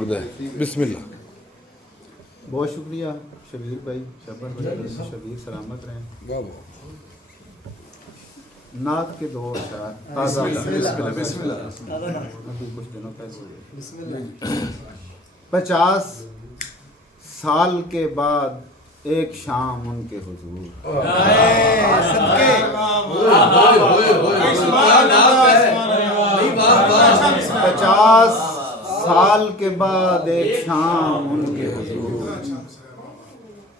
दुर्द है। बिस्मिल्लाह। बहुत शुक्रिया शबीर भाई, शबीर सलामत रहें। वाह वाह। नात के दो अशार ताज़ा अभी कुछ दिनों पहले 50 साल के बाद एक शाम उनके हुजूर। 50 साल के बाद एक शाम उनके हुजूर,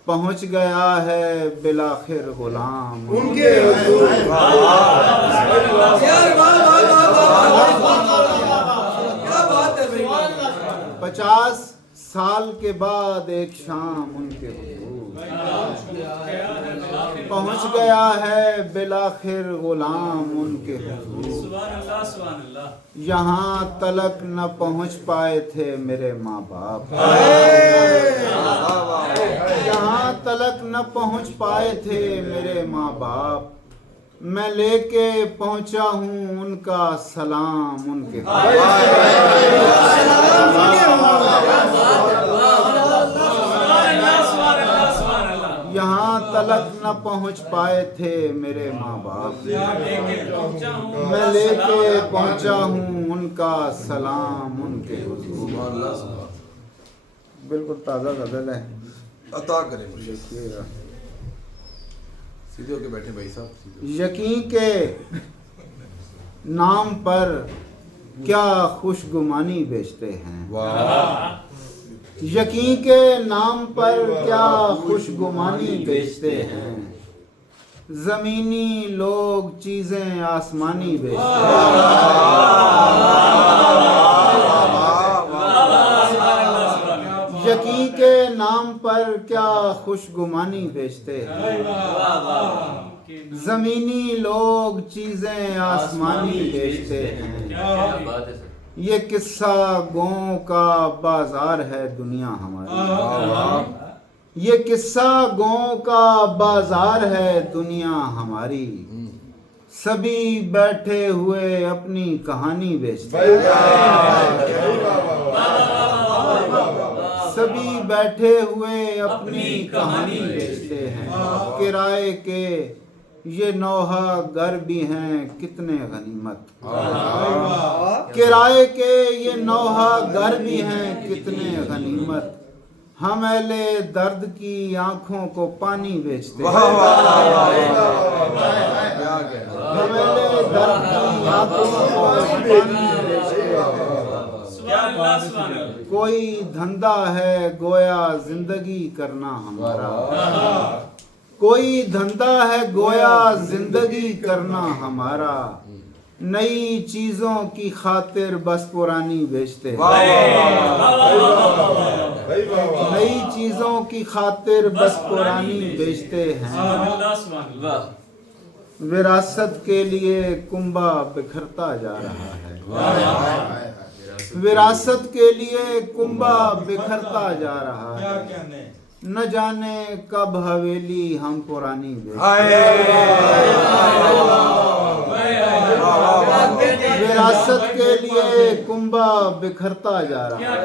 पहुंच गया है बिलाखिर गुलाम उनके हुजूर। 50 साल के बाद एक शाम उनके हुजूर, पहुंच गया है बिलाखिर गुलाम उनके हुजूर। यहाँ तलक न पहुंच पाए थे मेरे माँ बाप, यहाँ तलक न पहुंच पाए थे मेरे माँ बाप, मैं लेके पहुंचा हूँ उनका सलाम उनके। यहाँ तलक न पहुंच पाए थे मेरे माँ बाप, मैं लेके पहुंचा हूँ उनका सलाम उनके हुजूर। बिल्कुल ताज़ा गज़ल है, अता करें मुझे। देखिएगा। सीधे होके बैठे भाई साहब। यकीन के नाम पर क्या खुशगुमानी बेचते हैं, वाह। यकीन के नाम पर क्या खुशगुमानी बेचते हैं, जमीनी लोग चीजें आसमानी बेचते हैं। यकीन के नाम पर क्या खुशगुमानी बेचते हैं, जमीनी लोग चीजें आसमानी बेचते हैं। ये किस्सा गौं का बाजार है दुनिया हमारी, ये किस्सा गौं का बाजार है दुनिया हमारी, सभी बैठे हुए अपनी कहानी बेचते हैं, सभी बैठे हुए अपनी कहानी बेचते हैं। किराए के ये नौहा घर भी हैं कितने गनीमत, किराए के ये नौहा घर भी हैं कितने गनीमत, हम अहले दर्द की आंखों को पानी बेचते हैं, हम अहले दर्द की आंखों को पानी बेचते हैं। कोई धंधा है गोया जिंदगी करना हमारा, कोई धंधा है गोया जिंदगी करना हमारा, नई चीजों की खातिर बस पुरानी बेचते हैं, नई चीजों की खातिर बस पुरानी बेचते हैं। विरासत के लिए कुंभा बिखरता जा रहा है, विरासत के लिए कुंभा बिखरता जा रहा है, न जाने कब हवेली हम पुरानी विरासत के लिए कुंभा बिखरता जा रहा है,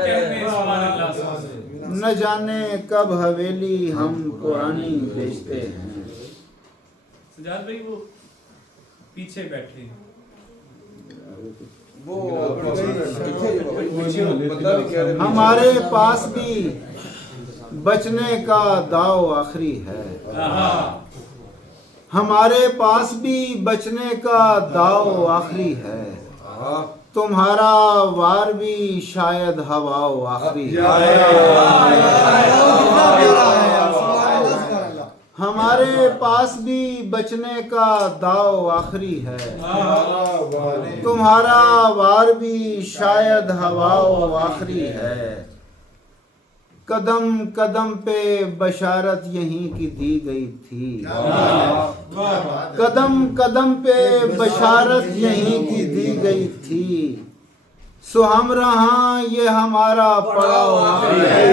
न जाने कब हवेली हम पुरानी बेचते हैं। सजाद भाई वो पीछे बैठे हमारे पास भी बचने का दाव आखिरी है, हमारे पास भी बचने का दाव आखिरी है, तुम्हारा वार भी शायद हवाओ आखिरी है, हमारे पास भी बचने का दाव आखिरी है, तुम्हारा वार भी शायद हवाओ आखिरी है। कदम कदम पे बशारत यहीं की दी गई थी, कदम कदम पे बशारत यहीं की दी गई थी, सो हम रहा ये हमारा पड़ाव आखिरी है।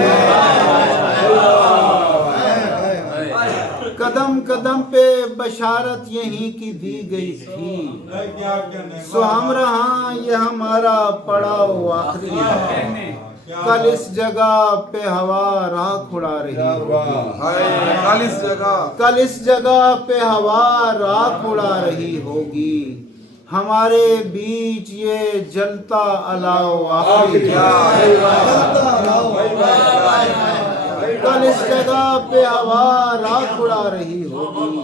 कदम कदम पे बशारत यहीं की दी गई थी, सो हम रहा ये हमारा पड़ाव आखिरी है। कल इस जगह पे हवा राख उड़ा रही हाय कल इस जगह कल इस जगह पे हवा राख उड़ा रही होगी हमारे बीच ये जलता अलाव आखिरी कल इस जगह पे हवा राख उड़ा रही होगी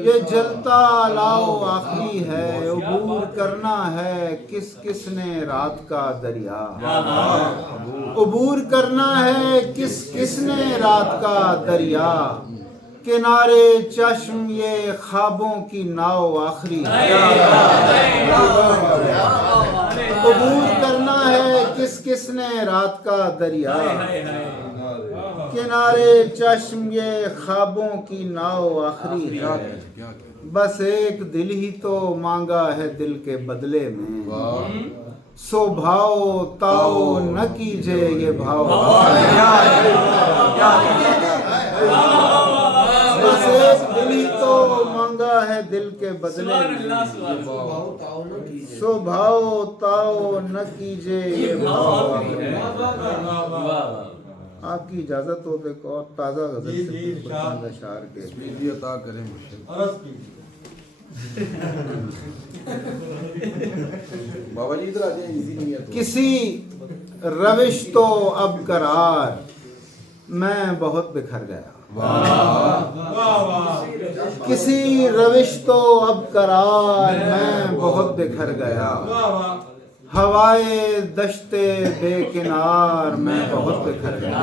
ये जलता अलाव आखिरी है अबूर करना है किस किसने रात का दरिया अबूर करना है किस किसने रात का दरिया किनारे चश्म ये ख्वाबों की नाव आखिरी अबूर करना है किस किसने रात का दरिया किनारे चश्म ये ख्वाबों की नाव आखिरी है बस एक दिल ही तो मांगा है दिल के बदले में सो भाव ताओ न कीजिए ये भाव बस एक दिल ही तो मांगा है दिल के बदले में सो भाव ताओ न कीजिए ये भाव आपकी इजाजत हो तो एक और ताज़ा गजल से अशार के स्पीडी अता करें मुझे बाबा जी इधर आ जाए इजी नहीं है तो किसी रविश तो अब करार मैं बहुत बिखर गया किसी रविश तो अब करार मैं बहुत बिखर गया हवाए दश्ते बेकिनार मैं बहुत बिखर गया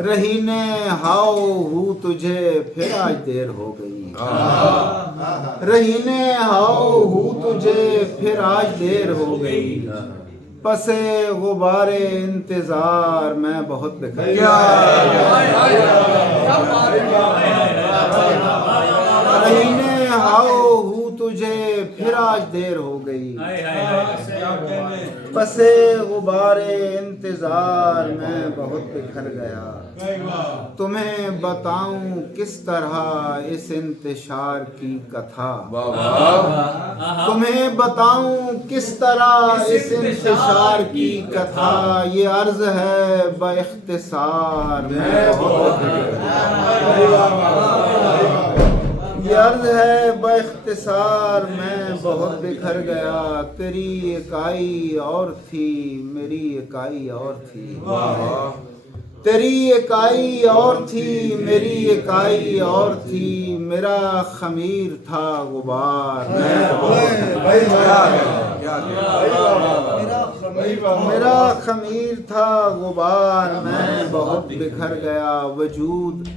रहीने हाओ हूँ तुझे फिर आज देर हो गई रहीने हाओ हूँ तुझे फिर आज देर हो गई पसे गुबारे इंतजार मैं बहुत बिखर गया रहीने हाओ हूँ तुझे फिर आज देर हो गई पसे गुबारे इंतजार मैं बहुत बिखर गया तुम्हें बताऊं किस तरह इस इंतशार की कथा तुम्हें बताऊं किस तरह इस इंतशार की कथा ये अर्ज है बाइख्तिसार मैं बहुत ये अर्ज है बाइख्तिसार मैं बहुत बिखर गया तेरी इकाई और थी मेरी इकाई और थी तेरी इकाई और थी मेरी इकाई और थी मेरा खमीर था गुबार मेरा खमीर था गुबार मैं बहुत बिखर गया वजूद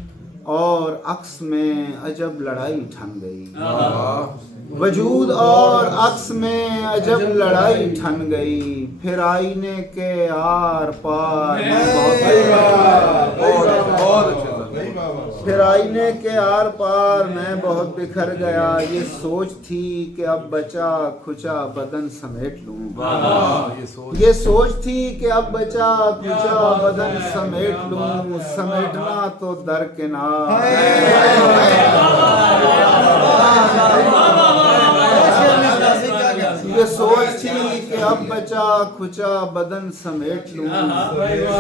और अक्स में अजब लड़ाई ठन गई वजूद और अक्स में अजब लड़ाई ठन गई फिर आईने के आर पार फिर आईने के आर पार मैं बहुत बिखर गया ये सोच थी कि अब बचा खुचा बदन समेट लूं ये सोच थी कि अब बचा खुचा बदन समेट लूं समेटना तो दरकिनार ये सोच थी कि अब बचा खुचा बदन समेट लूं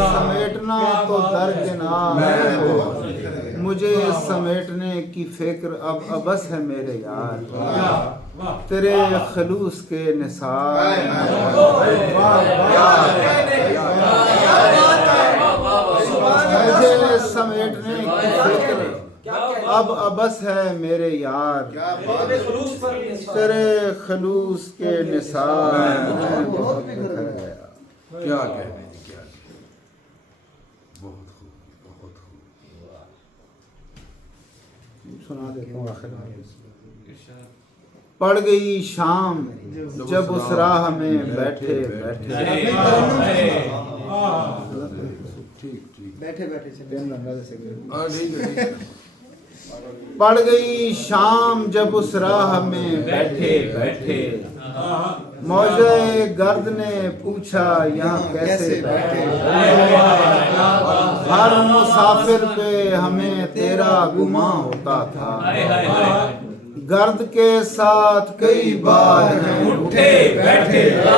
समेटना तो दरकिनार मुझे समेटने की फिक्र अब अबस है मेरे यार तेरे खलूस के निसार मुझे समेटने की फिक्र अब अबस है मेरे यार तेरे खलूस के निसार बहुत बिखर गया क्या कहने जी क्या बहुत खूब बहुत खूब सुना देता हूँ आखिर में पड़ गई शाम जब उस राह में बैठे बैठे ठीक ठीक बैठे बैठे ठीक है पड़ गई शाम जब उस राह में बैठे बैठे मौजे गर्द ने पूछा यहाँ कैसे बैठे हर मुसाफिर पे हमें तेरा गुमा होता था गर्द के साथ कई बार हैं उठे बैठे क्या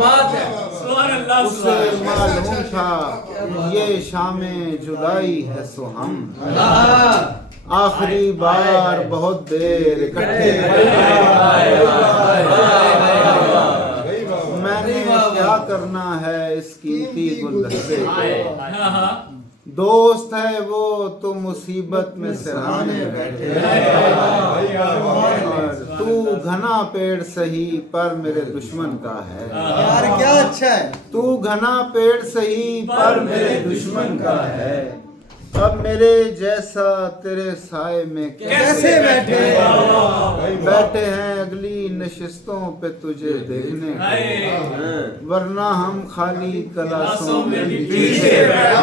बात है। सुभान अल्लाह उसे सुभान अल्लाह। मालूम था ये शामे जुदाई है सो हम आखिरी बार बहुत देर इकट्ठे मैंने क्या करना है इस कीमती गुलदस्ते को हाँ हाँ दोस्त है वो तो मुसीबत में सिरहाने बैठे और तू घना पेड़ सही पर मेरे दुश्मन का है यार क्या अच्छा है। तू घना पेड़ सही पर मेरे दुश्मन का है अब मेरे जैसा तेरे साए में कैसे बैठे बैठे हैं अगली नशिस्तों पे तुझे देखने को वरना हम खाली कलासों में भी पीछे बैठे